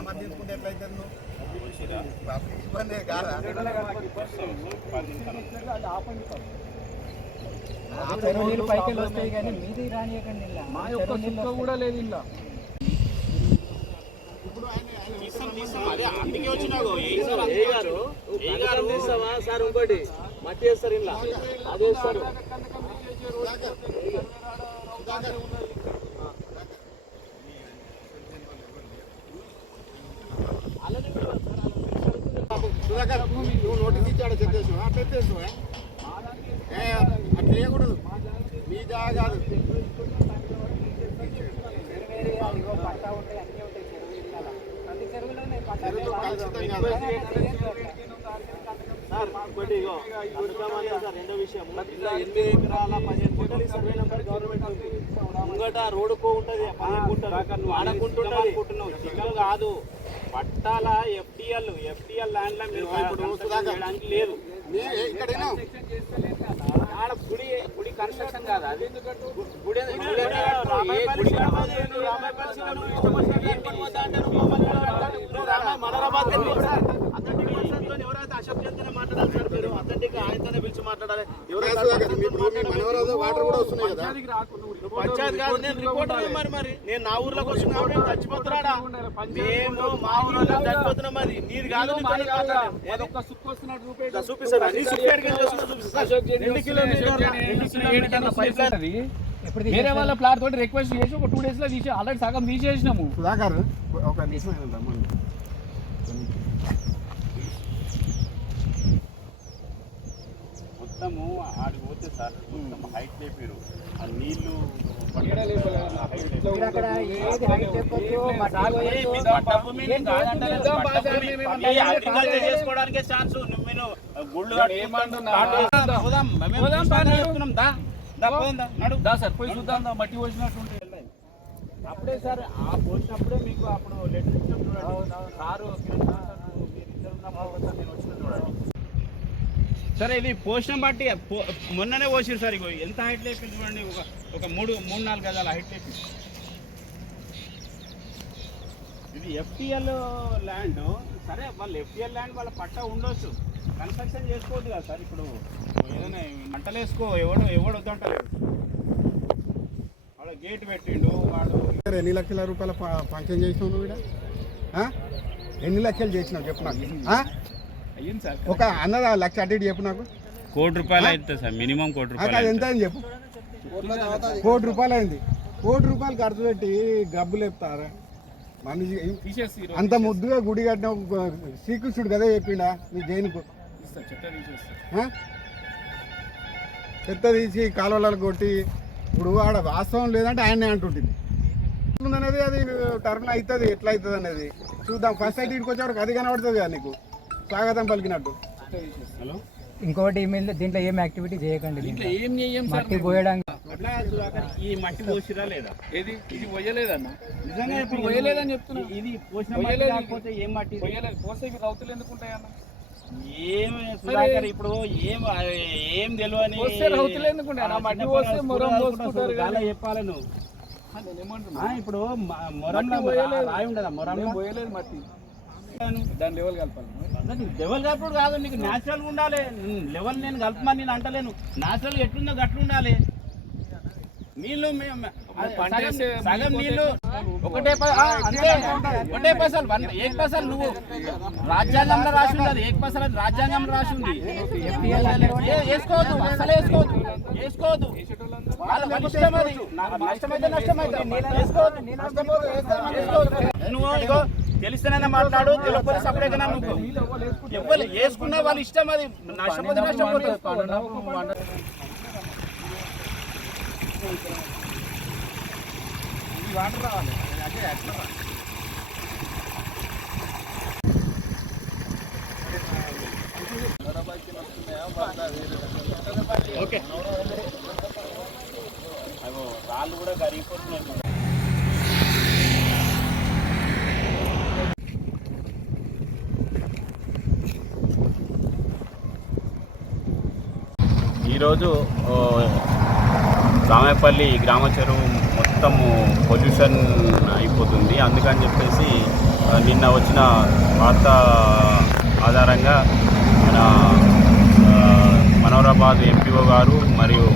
సమర్థించుకుంటే ఎట్లయితే నువ్వు ఇబ్బంది కాదా? నీళ్ళు పైకి వస్తాయి కానీ మీది రానియకండి. మా యొక్క సుక్క కూడా లేదు ఇలా. అందుకే వచ్చినావు సార్. ఇంకోటి మట్టి వేస్తారు ఇలా, అది వేస్తారు. సుధాకర్ నువ్వు నోటీస్ ఇచ్చాడు చెప్పేసావా? పెట్టేసావా? అట్లా వేయకూడదు. మీ జాగా కాదు. రెండో విషయం, 8 ఎకరాల 15 గుంటలు సర్వే నెంబర్ గవర్నమెంట్ ఉంది. ముంగట రోడ్డుకో ఉంటుంది 15 గుంటలు ఆడకుంటున్నావు. చిక్కలు కాదు, పట్టాల ఎఫ్టీఎల్ ల్యాండ్ లా మీరు చేయడానికి లేదు. ఆడ గుడి కన్స్ట్రక్షన్ కాదు, అది గుడి మనరాబాద్ ఎవరైతే అశోక్ చెప్తేనే మాట్లాడాలి సార్. మీరు అథెంటిక్ ఆయనతోనే పిలిచి మాట్లాడాలి. పంచాయతీ కాదు, నేను రిపోర్ట్ మరి నేను నా ఊర్లోకి వస్తున్నా, చచ్చిపోతున్నాడా? మేము మా ఊర్లో చచ్చిపోతున్నాం. మరి నీది కాదు, చూపిస్తారు. వేరే వాళ్ళ ప్లాట్ తోటి రిక్వెస్ట్ చేసి ఒక 2 days లో తీసి ఆల్రెడీ సగం తీసేసినాము. సుధాకర్ ఒక నిమిషం మొత్తము ఆడికి పోతే సార్ మొత్తం హైట్ లేపారు. ఆ నీళ్లు చేసుకోవడానికే ఛాన్స్. నేను గుళ్ళు సార్ పోయి చూద్దాం. మట్టి పోసినట్టుంటే అప్పుడే సార్, ఆ పోసినప్పుడే మీకు అప్పుడు లెటర్ ఇచ్చాం చూడండి సారు. నేను వచ్చిన చూడండి సరే. ఇది పోషణ బట్టి మొన్ననే పోసిరు సార్. ఇగో ఎంత హైట్ లేపింది చూడండి. ఒక 3-4 గజాల హైట్ లేపింది. ఇది ఎఫ్టీఎల్ ల్యాండ్. సరే, వాళ్ళు ఎఫ్టీఎల్ ల్యాండ్ వాళ్ళ పట్టా ఉండొచ్చు, కన్స్ట్రక్షన్ చేసుకోవద్దు కదా సార్. ఇప్పుడు ఏదైనా మంటలు వేసుకో, ఎవడు వద్దంటలేదు. వాడు గేట్ పెట్టిండు. వాడు ఎన్ని లక్షల రూపాయల ఫంక్షన్ చేసినావు నువ్వు? ఎన్ని లక్షలు చేసినావు చెప్పు నాకు. ఒక అన్నదా 1 లక్ష అటు ఇటు చెప్పు నాకు. 1 కోటి రూపాయలు అవుతుంది సార్, మినిమం 1 కోటి రూపాయలు. అది ఎంత అని చెప్పు. 1 కోటి రూపాయలు అయింది. 1 కోటి రూపాయలు ఖర్చు పెట్టి గబ్బు లేపుతారా మనిషి? అంత ముద్దుగా గుడి కట్టిన శ్రీకృష్ణుడు కదా చెప్పిండా మీ జైనుకు? చెత్త తీసి కాలువలలో కొట్టి ఇప్పుడు ఆడ వాస్తవం లేదంటే ఆయనే అంటుంటుంది అనేది. అది టర్మ్లో అవుతుంది, ఎట్లా అవుతుంది అనేది చూద్దాం. ఫస్ట్ అయితే ఇంటికి వచ్చేవాడికి అది కనబడుతుంది కదా నీకు, స్వాగతం పలికినట్టు. హలో, ఇంకోటి ఈమెయిల్ దీంట్లో ఏం యాక్టివిటీ చేయకండి. మట్టి పోయడానికి ఈ మట్టి పోసిరా లేదా? ఇది పోయలేదన్న, నిజంగా ఇప్పుడు పోయలేదని చెప్తున్నా. ఇది పోసిన లేకపోతే ఏం మట్టి పోస్తే ఇవి రౌతులు ఎందుకు ఉంటాయన్న? ఏం సుధాకర్ ఇప్పుడు ఏం తెలియని రౌతులు ఎందుకు ఉంటాయి? మట్టి పోస్తే మొరం పోసుకుంటారు కదా చెప్పాలి నువ్వు. ఇప్పుడు మొరంలో రాయి ఉండదా? మొరం పోయలేదు మట్టి, దాని లెవెల్ కలపాలి. లెవెల్ కలుపుడు కాదు, నీకు న్యాచురల్గా ఉండాలి. లెవెల్ నేను కలపమని నేను అంటలేను. న్యాచురల్ ఎట్లుందో గట్లు ఉండాలి. నీళ్ళు సగం నీళ్ళు ఒకటే పైసలు 1 పైసలు నువ్వు రాజ్యాంగంలో రాసి ఉండదు. 1 పైసలు అది రాజ్యాంగంలో రాసి ఉంది. వేసుకోవద్దు, అసలు వేసుకోవద్దు. వాళ్ళ ఇష్టం, అది నష్టమైతే నష్టమైతే వేసుకోవద్దు. నువ్వు ఇగో తెలిస్తేనైనా మాట్లాడు, తెలుగు సపరేట్ నువ్వు ఎవరు వేసుకున్నా వాళ్ళ ఇష్టం. అది నష్టపోతే నష్టపోతుంది. వాటర్ రావాలి. అదే అట్లా ఓకే. అగో రాళ్ళు కూడా కరిగిపోతున్నాయి. ఈరోజు రామేపల్లి గ్రామ చెరువు మొత్తము పొల్యూషన్ అయిపోతుంది. అందుకని చెప్పేసి నిన్న వచ్చిన వార్త ఆధారంగా మన మనోహరాబాద్ ఎంపీఓ గారు మరియు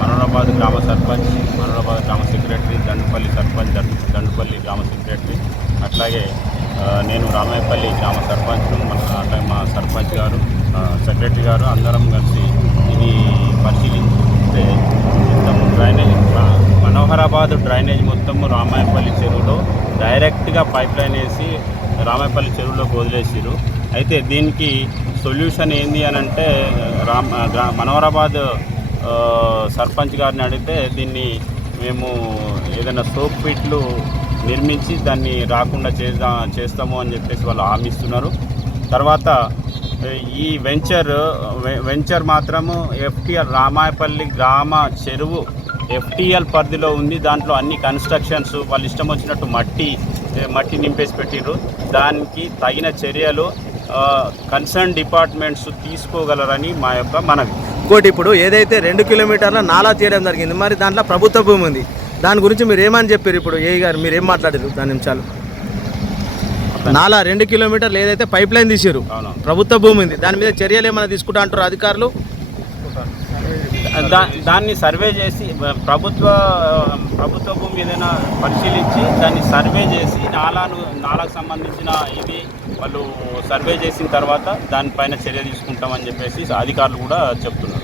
మనోహరాబాద్ గ్రామ సర్పంచ్, మనోహరాబాద్ గ్రామ సెక్రటరీ, దండుపల్లి సర్పంచ్, దండుపల్లి గ్రామ సెక్రటరీ, అట్లాగే నేను రామాయపల్లి గ్రామ సర్పంచ్, అట్లాగే మా సర్పంచ్ గారు, సెక్రటరీ గారు అందరం కలిసి ఇది పరిశీలిస్తే మొత్తము డ్రైనేజ్ మనోహరాబాద్ డ్రైనేజ్ మొత్తము రామాయపల్లి చెరువులో డైరెక్ట్గా పైప్ లైన్ వేసి రామాయపల్లి చెరువులోకి వదిలేసారు. అయితే దీనికి సొల్యూషన్ ఏంది అని అంటే మనోహరాబాద్ సర్పంచ్ గారిని అడిగితే దీన్ని మేము ఏదైనా సోప్ పిట్లు నిర్మించి దాన్ని రాకుండా చేస్తాము అని చెప్పేసి వాళ్ళు హామీ ఇస్తున్నారు. తర్వాత ఈ వెంచర్ మాత్రము ఎఫ్టీఎల్ రామాయపల్లి గ్రామ చెరువు ఎఫ్టీఎల్ పరిధిలో ఉంది. దాంట్లో అన్ని కన్స్ట్రక్షన్స్ వాళ్ళు ఇష్టం వచ్చినట్టు మట్టి నింపేసి పెట్టిర్రు. దానికి తగిన చర్యలు కన్సర్న్ డిపార్ట్మెంట్స్ తీసుకోగలరని మా యొక్క మనవి. ఇంకోటి, ఇప్పుడు ఏదైతే 2 కిలోమీటర్ల నాలా తీయడం జరిగింది, మరి దాంట్లో ప్రభుత్వ భూమి ఉంది, దాని గురించి మీరు ఏమని చెప్పారు? ఇప్పుడు ఏ గారు మీరు ఏం మాట్లాడారు? 2 నిమిషాలు. నాలా 2 కిలోమీటర్లు ఏదైతే పైప్ లైన్ తీసారు, ప్రభుత్వ భూమి ఉంది, దాని మీద చర్యలు ఏమైనా తీసుకుంటా అంటారు అధికారులు? దాన్ని సర్వే చేసి ప్రభుత్వ భూమి ఏదైనా పరిశీలించి దాన్ని సర్వే చేసి నాలాకు సంబంధించిన ఇది వాళ్ళు సర్వే చేసిన తర్వాత దానిపైన చర్య తీసుకుంటామని చెప్పేసి అధికారులు కూడా చెప్తున్నారు.